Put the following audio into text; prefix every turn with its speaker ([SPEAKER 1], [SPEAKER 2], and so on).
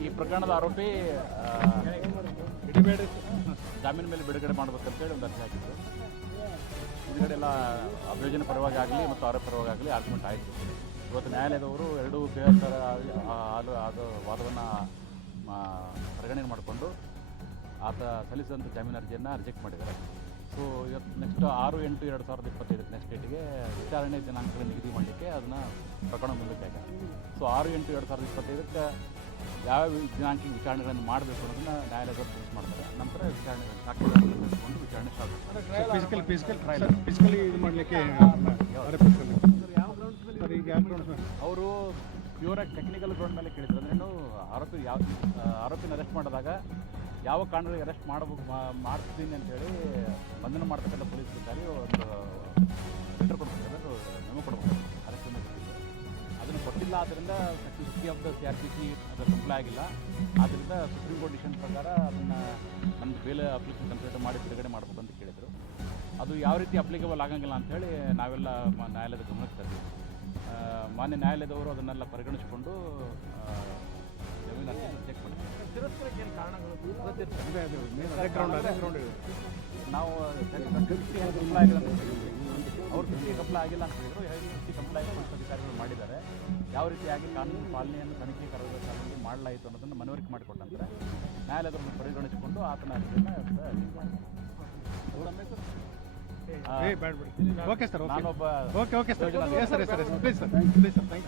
[SPEAKER 1] ಈ- ಪ್ರಕರಣದ ಆರೋಪಿ ಜಾಮೀನು ಮೇಲೆ ಬಿಡುಗಡೆ ಮಾಡಬೇಕಂತೇಳಿ ಒಂದು ಅರ್ಜಿ ಹಾಕಿದ್ರು. ಹಿಂದ್ಗಡೆ ಎಲ್ಲ ಅಭಿಯೋಜನೆ ಪರವಾಗಿ ಆಗಲಿ ಮತ್ತು ಆರೋಪ ಪರವಾಗಿ ಆಗಲಿ ಆರ್ಗ್ಯುಮೆಂಟ್ ಆಯಿತು. ಇವತ್ತು ನ್ಯಾಯಾಲಯದವರು ಎರಡೂ ಬೇಹತ್ತರ ಅದು ಅದು ವಾದವನ್ನು ಪರಿಗಣನೆ ಮಾಡಿಕೊಂಡು ಆತ ಸಲ್ಲಿಸಿದಂಥ ಜಾಮೀನು ಅರ್ಜಿಯನ್ನು ರಿಜೆಕ್ಟ್ ಮಾಡಿದ್ದಾರೆ. ಸೊ ಇವತ್ತು ನೆಕ್ಸ್ಟ್ ಆರು ಎಂಟು ಎರಡು ಸಾವಿರದ ಇಪ್ಪತ್ತೈದು ನೆಕ್ಸ್ಟ್ ಡೇಟಿಗೆ ವಿಚಾರಣೆ ದಿನಾಂಕ ನಿಗದಿ ಮಾಡಲಿಕ್ಕೆ ಅದನ್ನು ಪ್ರಕರಣ ಮುಂದಕ್ಕೆ ಹಾಕಿದೆ ಸೊ ಆರು ಎಂಟು ಎರಡು ಸಾವಿರದ ಇಪ್ಪತ್ತೈದಕ್ಕೆ ಯಾವ ದಿನಾಂಕಿಗೆ ವಿಚಾರಣೆಗಳನ್ನು ಮಾಡಬೇಕು ಅನ್ನೋದನ್ನ ನ್ಯಾಯಾಲಯದ ಫಿಕ್ಸ್ ಮಾಡ್ತಾರೆ. ನಂತರ ವಿಚಾರಣೆ ಸಾಕ್ಷಿಗಳನ್ನು ವಿಚಾರಣೆ
[SPEAKER 2] ಫಿಸಿಕಲ್ ಫಿಸಿಕಲ್ ಟ್ರಯಲ್ ಫಿಸಿಕಲಿ ಇದು ಮಾಡಲಿಕ್ಕೆ?
[SPEAKER 1] ಅವರು ಪ್ಯೂರಾಗಿ ಟೆಕ್ನಿಕಲ್ ಗ್ರೌಂಡ್ ಮೇಲೆ ಕೇಳಿದ್ರು. ಅಂದ್ರೆ ಆರೋಪಿ ಯಾವ ಆರೋಪಿನ ಅರೆಸ್ಟ್ ಮಾಡಿದಾಗ ಯಾವ ಕಾರಣಗಳಿಗೆ ಅರೆಸ್ಟ್ ಮಾಡಬೇಕು ಮಾಡ್ತೀನಿ ಅಂತೇಳಿ ಬಂಧನ ಮಾಡ್ತಕ್ಕಂಥ ಪೊಲೀಸ್ ಅಧಿಕಾರಿ ಒಂದು ಲೆಟರ್ ಕೊಡ್ಬೇಕು ಅದು ಮೆಮೊ ಕೊಡ್ಬೇಕು ಅರೆಸ್ಟ್ ಅದನ್ನು ಕೊಟ್ಟಿಲ್ಲ ಆದ್ದರಿಂದ section fifty of the C R P C ಅದು ಕಂಪ್ಲೈ ಆಗಿಲ್ಲ. ಆದ್ದರಿಂದ ಸುಪ್ರೀಂ ಕೋರ್ಟ್ ಡಿಸಿಷನ್ ಪ್ರಕಾರ ಅದನ್ನು ನಮ್ಮದು ಬೇಲೆ ಅಪ್ಲಿಕೇಶನ್ ಕನ್ಸಿಡರ್ ಮಾಡಿ ಬಿಡುಗಡೆ ಮಾಡಬೇಕು ಅಂತ ಕೇಳಿದರು. ಅದು ಯಾವ ರೀತಿ ಅಪ್ಲಿಕೇಬಲ್ ಆಗಂಗಿಲ್ಲ ಅಂಥೇಳಿ ನಾವೆಲ್ಲ ನ್ಯಾಯಾಲಯದ ಗಮನಕ್ಕೆ ಇದ್ದೀವಿ ಮಾನ್ಯ ನ್ಯಾಯಾಲಯದವರು ಅದನ್ನೆಲ್ಲ ಪರಿಗಣಿಸಿಕೊಂಡು ನಾವು ಫಿಫ್ಟಿ ಕಂಪ್ಲೈ ಆಗಿಲ್ಲ ಅವ್ರು ಕೃಷಿ ಕಂಪ್ಲೈ ಆಗಿಲ್ಲ ಅಂತ ಹೇಳಿದ್ರು ಕೃಷಿ ಕಂಪ್ಲೈ ಅಧಿಕಾರಿಗಳು ಮಾಡಿದ್ದಾರೆ ಯಾವ ರೀತಿಯಾಗಿ ಕಾನೂನು ಪಾಲನೆಯನ್ನು ತನಿಖೆ ಕಾನೂನು ಮಾಡಲಾಯಿತು ಅನ್ನೋದನ್ನು ಮನವರಿಕೆ ಮಾಡಿಕೊಂಡಂತೆ ನ್ಯಾಯಾಲಯದನ್ನು ಪರಿಗಣಿಸಿಕೊಂಡು ಆತನ ಅರ್ಜಿಯನ್ನು
[SPEAKER 2] ಬೇಡ ಓಕೆ ಸರ್ ಓಕೆ
[SPEAKER 1] ನಾನೊಬ್ಬ
[SPEAKER 2] okay okay sir sir sir please sir please sir thank you